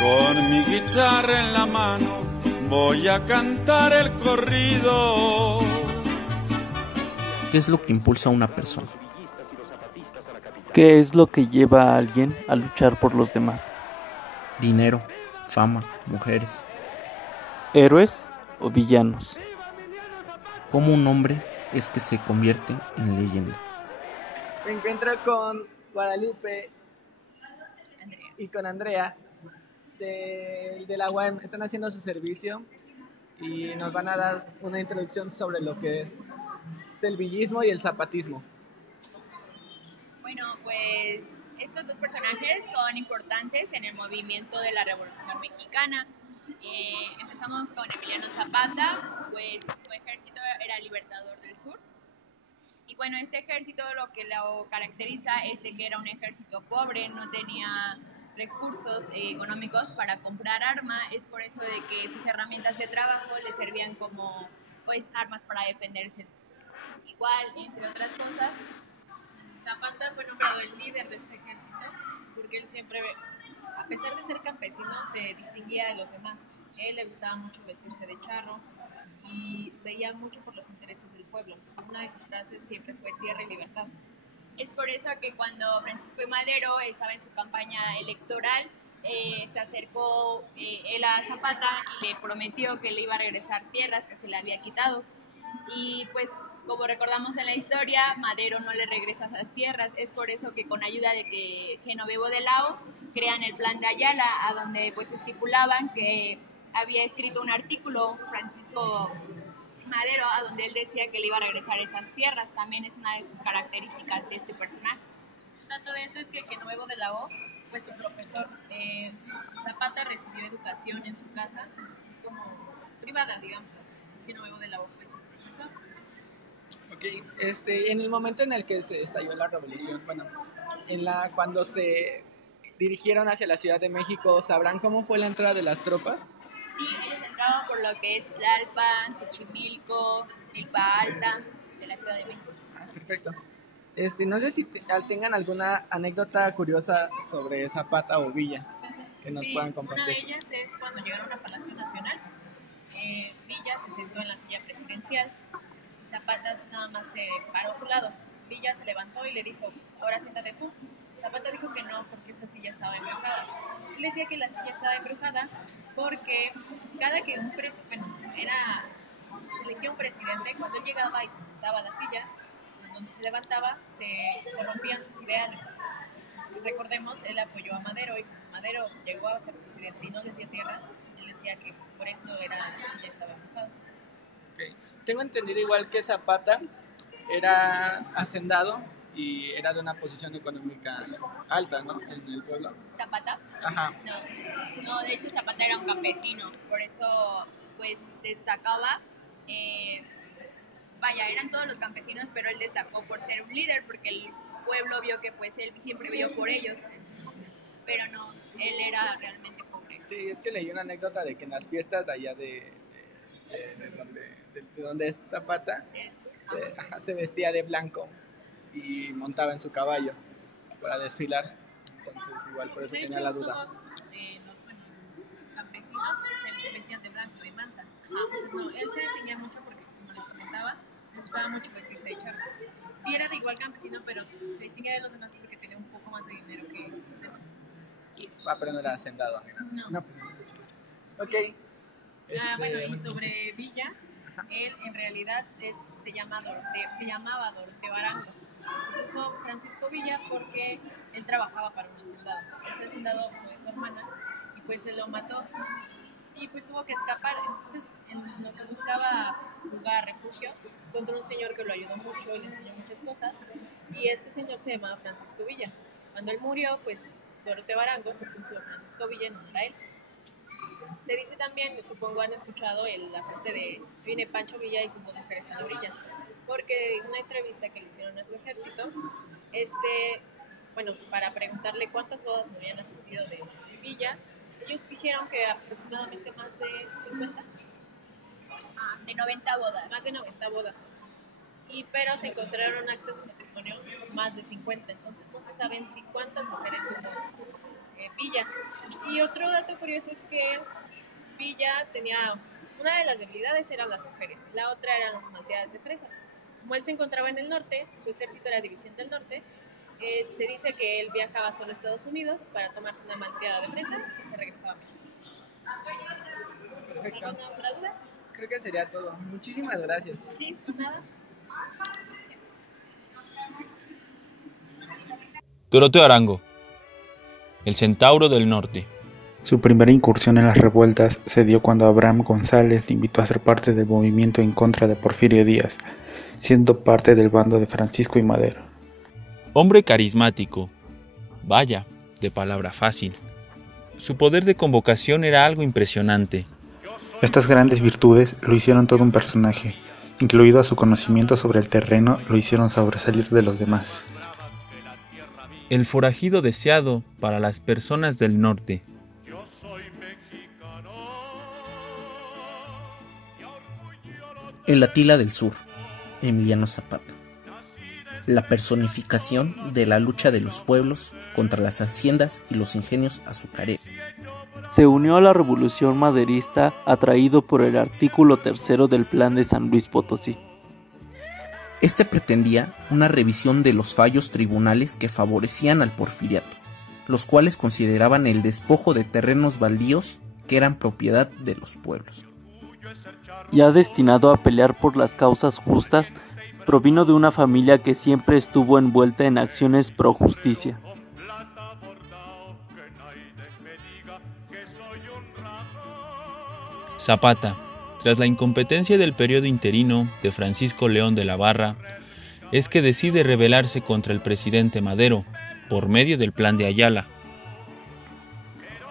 Con mi guitarra en la mano voy a cantar el corrido. ¿Qué es lo que impulsa a una persona? ¿Qué es lo que lleva a alguien a luchar por los demás? Dinero, fama, mujeres. ¿Héroes o villanos? ¿Cómo un hombre es que se convierte en leyenda? Me encuentro con Guadalupe y con Andrea de la UAM. Están haciendo su servicio y nos van a dar una introducción sobre lo que es el villismo y el zapatismo. Bueno, pues estos dos personajes son importantes en el movimiento de la Revolución Mexicana. Empezamos con Emiliano Zapata, pues su ejército era el Libertador del Sur. Y bueno, este ejército lo que lo caracteriza es de que era un ejército pobre, no tenía recursos económicos para comprar arma. Es por eso de que sus herramientas de trabajo le servían como pues armas para defenderse. Igual, entre otras cosas, Zapata fue nombrado el líder de este ejército porque él siempre, a pesar de ser campesino, se distinguía de los demás. A él le gustaba mucho vestirse de charro y veía mucho por los intereses del pueblo. Una de sus frases siempre fue tierra y libertad. Es por eso que cuando Francisco I. Madero estaba en su campaña electoral, se acercó él a Zapata y le prometió que le iba a regresar tierras que se le había quitado. Y pues como recordamos en la historia, Madero no le regresa esas tierras. Es por eso que con ayuda de que Genovevo de Lao crean el Plan de Ayala, a donde pues estipulaban que había escrito un artículo Francisco Madero, a donde él decía que le iba a regresar esas tierras. También es una de sus características de este personaje. Tanto de esto es que Genovevo de la O fue su profesor. Zapata recibió educación en su casa, como privada, digamos. Genovevo de la O fue su profesor. Ok, en el momento en el que se estalló la revolución, bueno, cuando se dirigieron hacia la Ciudad de México, ¿sabrán cómo fue la entrada de las tropas? Sí, ellos entraban por lo que es Tlalpan, Xochimilco, Milpa Alta, de la Ciudad de México. Perfecto. No sé si tengan alguna anécdota curiosa sobre Zapata o Villa que nos puedan compartir. Una de ellas es cuando llegaron a Palacio Nacional. Villa se sentó en la silla presidencial y Zapata nada más se paró a su lado. Villa se levantó y le dijo, ahora siéntate tú. Zapata dijo que no, porque esa silla estaba embrujada. Él decía que la silla estaba embrujada porque cada que se elegía un presidente, cuando él llegaba y se sentaba a la silla, cuando se levantaba, se corrompían sus ideales. Recordemos, él apoyó a Madero y cuando Madero llegó a ser presidente y no les dio tierras, él decía que por eso la silla estaba embrujada. Okay. Tengo entendido igual que Zapata era hacendado y era de una posición económica alta, ¿no? En el pueblo. ¿Zapata? Ajá. No, de hecho Zapata era un campesino, por eso pues destacaba. Eran todos los campesinos, pero él destacó por ser un líder, porque el pueblo vio que pues él siempre vio por ellos, pero no, él era realmente pobre. Sí, es que leí una anécdota de que en las fiestas de allá de donde es Zapata, se vestía de blanco y montaba en su caballo para desfilar, entonces igual por eso tenía la duda. Todos los campesinos se vestían de blanco, de manta. Entonces no, él se distinguía mucho porque, como les comentaba, le gustaba mucho vestirse de charro. Sí era de igual campesino, pero se distinguía de los demás porque tenía un poco más de dinero que los demás. Pero no era hacendado. No. Ok. Y sobre Villa, él en realidad se llamaba Doroteo Arango. Se puso Francisco Villa porque él trabajaba para un hacendado. Este hacendado abusó de su hermana y pues se lo mató y pues tuvo que escapar. Entonces, en lo que buscaba lugar, refugio, encontró un señor que lo ayudó mucho y le enseñó muchas cosas, y este señor se llamaba Francisco Villa. Cuando él murió, pues Doroteo Arango se puso Francisco Villa en honor a él. Se dice también, supongo han escuchado la frase de viene Pancho Villa y sus dos mujeres en la orilla, porque en una entrevista que le hicieron a su ejército, para preguntarle cuántas bodas habían asistido de Villa, ellos dijeron que aproximadamente más de 50. de 90 bodas. Más de 90 bodas. Pero se encontraron actas de matrimonio más de 50, entonces no se saben si cuántas mujeres tuvo Villa. Y otro dato curioso es que Villa tenía, una de las debilidades eran las mujeres, la otra eran las malteadas de fresa. Como él se encontraba en el norte, su ejército era división del norte, se dice que él viajaba solo a Estados Unidos para tomarse una malteada de fresa y se regresaba a México. Perfecto. ¿Alguna otra duda? Creo que sería todo. Muchísimas gracias. Sí, pues nada. Doroteo Arango, el Centauro del Norte. Su primera incursión en las revueltas se dio cuando Abraham González le invitó a ser parte del movimiento en contra de Porfirio Díaz, siendo parte del bando de Francisco I. Madero. Hombre carismático, vaya, de palabra fácil. Su poder de convocación era algo impresionante. Estas grandes virtudes lo hicieron todo un personaje, incluido a su conocimiento sobre el terreno, lo hicieron sobresalir de los demás. El forajido deseado para las personas del norte. El Atila del Sur, Emiliano Zapata. La personificación de la lucha de los pueblos contra las haciendas y los ingenios azucareros. Se unió a la revolución maderista atraído por el artículo 3 del Plan de San Luis Potosí. Este pretendía una revisión de los fallos tribunales que favorecían al porfiriato, los cuales consideraban el despojo de terrenos baldíos que eran propiedad de los pueblos. Ya destinado a pelear por las causas justas, provino de una familia que siempre estuvo envuelta en acciones pro justicia. Zapata, tras la incompetencia del periodo interino de Francisco León de la Barra, es que decide rebelarse contra el presidente Madero por medio del Plan de Ayala.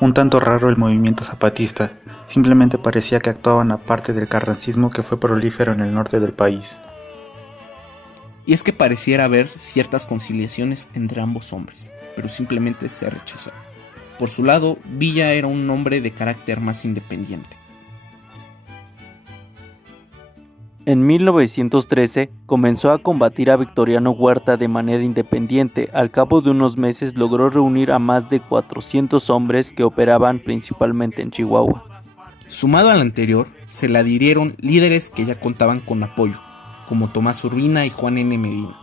Un tanto raro el movimiento zapatista, simplemente parecía que actuaban aparte del carrancismo que fue prolífero en el norte del país. Y es que pareciera haber ciertas conciliaciones entre ambos hombres, pero simplemente se rechazaron. Por su lado, Villa era un hombre de carácter más independiente. En 1913 comenzó a combatir a Victoriano Huerta de manera independiente. Al cabo de unos meses logró reunir a más de 400 hombres que operaban principalmente en Chihuahua. Sumado al anterior, se le adhirieron líderes que ya contaban con apoyo, como Tomás Urbina y Juan N. Medina.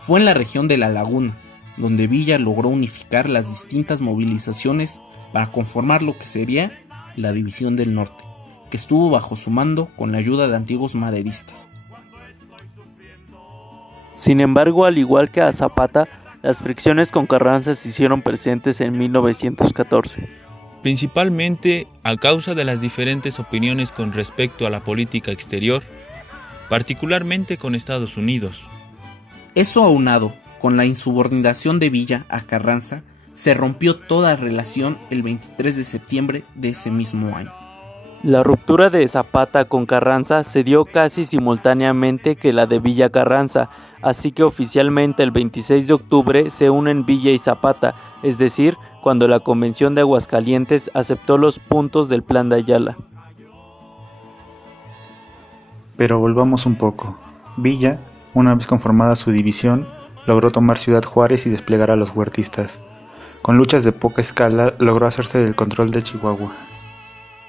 Fue en la región de La Laguna, donde Villa logró unificar las distintas movilizaciones para conformar lo que sería la División del Norte, que estuvo bajo su mando con la ayuda de antiguos maderistas. Sin embargo, al igual que a Zapata, las fricciones con Carranza se hicieron presentes en 1914. Principalmente a causa de las diferentes opiniones con respecto a la política exterior, particularmente con Estados Unidos. Eso aunado con la insubordinación de Villa a Carranza, se rompió toda relación el 23 de septiembre de ese mismo año. La ruptura de Zapata con Carranza se dio casi simultáneamente que la de Villa Carranza, así que oficialmente el 26 de octubre se unen Villa y Zapata, es decir, cuando la Convención de Aguascalientes aceptó los puntos del Plan de Ayala. Pero volvamos un poco. Villa, una vez conformada su división, logró tomar Ciudad Juárez y desplegar a los huertistas. Con luchas de poca escala, logró hacerse del control de Chihuahua.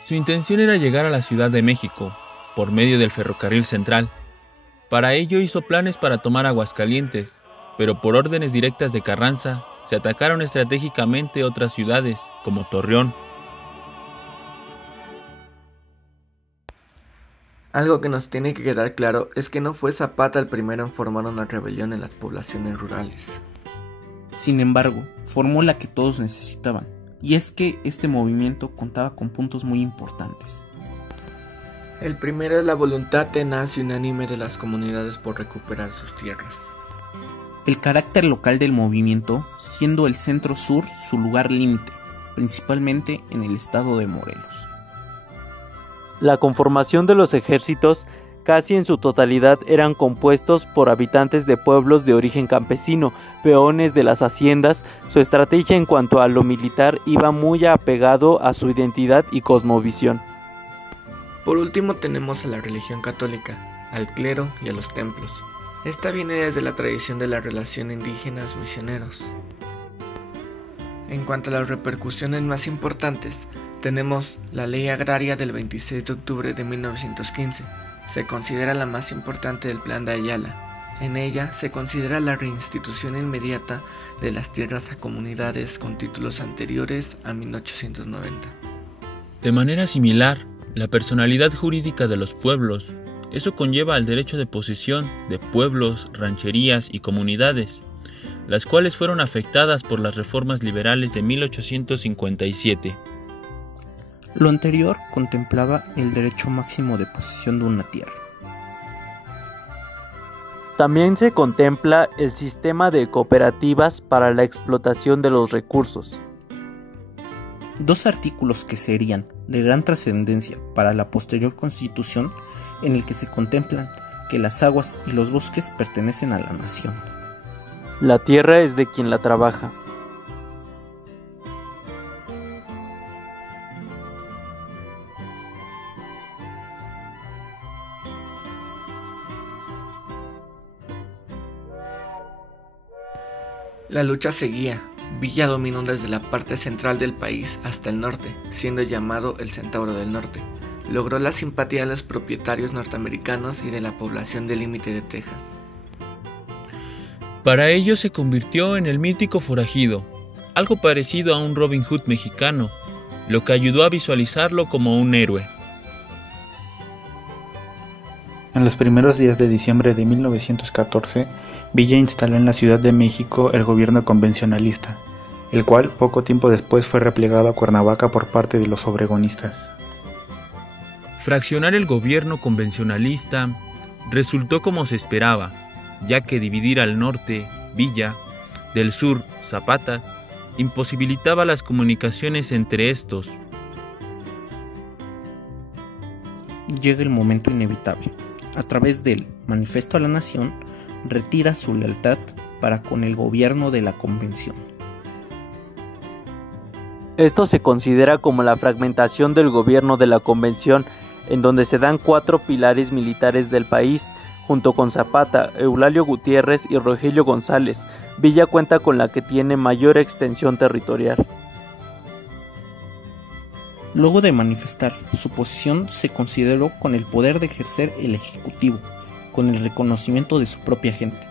Su intención era llegar a la Ciudad de México, por medio del ferrocarril central. Para ello hizo planes para tomar Aguascalientes, pero por órdenes directas de Carranza, se atacaron estratégicamente otras ciudades, como Torreón. Algo que nos tiene que quedar claro es que no fue Zapata el primero en formar una rebelión en las poblaciones rurales. Sin embargo, formó la que todos necesitaban, y es que este movimiento contaba con puntos muy importantes. El primero es la voluntad tenaz y unánime de las comunidades por recuperar sus tierras. El carácter local del movimiento, siendo el centro-sur su lugar límite, principalmente en el estado de Morelos. La conformación de los ejércitos casi en su totalidad eran compuestos por habitantes de pueblos de origen campesino, peones de las haciendas. Su estrategia en cuanto a lo militar iba muy apegado a su identidad y cosmovisión. Por último tenemos a la religión católica, al clero y a los templos. Esta viene desde la tradición de la relación indígenas-misioneros. En cuanto a las repercusiones más importantes, tenemos la Ley Agraria del 26 de octubre de 1915. Se considera la más importante del Plan de Ayala. En ella se considera la reinstitución inmediata de las tierras a comunidades con títulos anteriores a 1890. De manera similar, la personalidad jurídica de los pueblos. Eso conlleva al derecho de posesión de pueblos, rancherías y comunidades, las cuales fueron afectadas por las reformas liberales de 1857. Lo anterior contemplaba el derecho máximo de posesión de una tierra. También se contempla el sistema de cooperativas para la explotación de los recursos. Dos artículos que serían de gran trascendencia para la posterior Constitución, en el que se contemplan que las aguas y los bosques pertenecen a la nación. La tierra es de quien la trabaja. La lucha seguía. Villa dominó desde la parte central del país hasta el norte, siendo llamado el Centauro del Norte. Logró la simpatía de los propietarios norteamericanos y de la población del límite de Texas. Para ello se convirtió en el mítico forajido, algo parecido a un Robin Hood mexicano, lo que ayudó a visualizarlo como un héroe. En los primeros días de diciembre de 1914, Villa instaló en la Ciudad de México el gobierno convencionalista, el cual poco tiempo después fue replegado a Cuernavaca por parte de los obregonistas. Fraccionar el gobierno convencionalista resultó como se esperaba, ya que dividir al norte, Villa, del sur, Zapata, imposibilitaba las comunicaciones entre estos. Llega el momento inevitable. A través del Manifiesto a la Nación, retira su lealtad para con el gobierno de la Convención. Esto se considera como la fragmentación del gobierno de la Convención, en donde se dan 4 pilares militares del país. Junto con Zapata, Eulalio Gutiérrez y Rogelio González, Villa cuenta con la que tiene mayor extensión territorial. Luego de manifestar su posición, se consideró con el poder de ejercer el Ejecutivo, con el reconocimiento de su propia gente.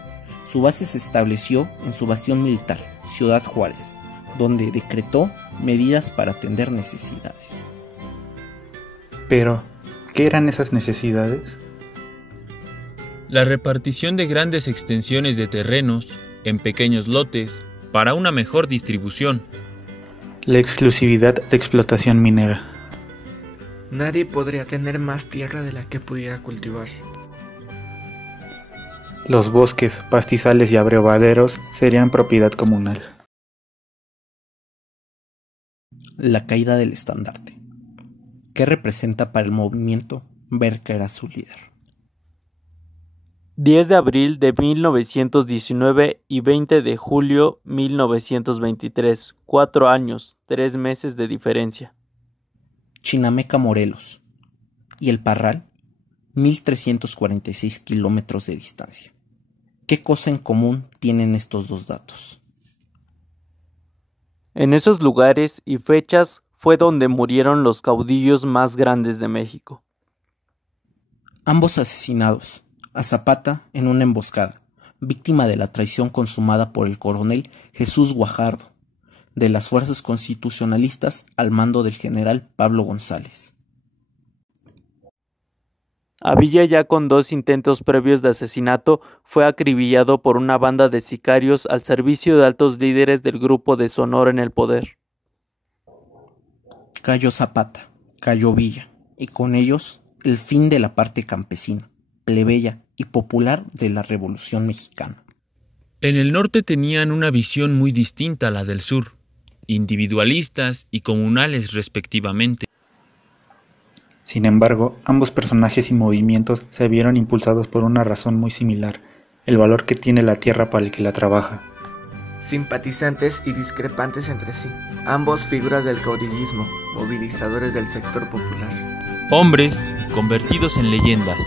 Su base se estableció en su bastión militar, Ciudad Juárez, donde decretó medidas para atender necesidades. Pero, ¿qué eran esas necesidades? La repartición de grandes extensiones de terrenos en pequeños lotes para una mejor distribución. La exclusividad de explotación minera. Nadie podría tener más tierra de la que pudiera cultivar. Los bosques, pastizales y abrevaderos serían propiedad comunal. La caída del estandarte. ¿Qué representa para el movimiento ver caer a su líder? 10 de abril de 1919 y 20 de julio 1923, 4 años, 3 meses de diferencia. Chinameca, Morelos, y El Parral, 1346 kilómetros de distancia. ¿Qué cosa en común tienen estos dos datos? En esos lugares y fechas fue donde murieron los caudillos más grandes de México. Ambos asesinados, a Zapata en una emboscada, víctima de la traición consumada por el coronel Jesús Guajardo, de las fuerzas constitucionalistas al mando del general Pablo González. A Villa, ya con 2 intentos previos de asesinato, fue acribillado por una banda de sicarios al servicio de altos líderes del grupo de Sonora en el poder. Cayó Zapata, cayó Villa, y con ellos el fin de la parte campesina, plebeya y popular de la Revolución Mexicana. En el norte tenían una visión muy distinta a la del sur, individualistas y comunales respectivamente. Sin embargo, ambos personajes y movimientos se vieron impulsados por una razón muy similar, el valor que tiene la tierra para el que la trabaja. Simpatizantes y discrepantes entre sí, ambos figuras del caudillismo, movilizadores del sector popular. Hombres convertidos en leyendas.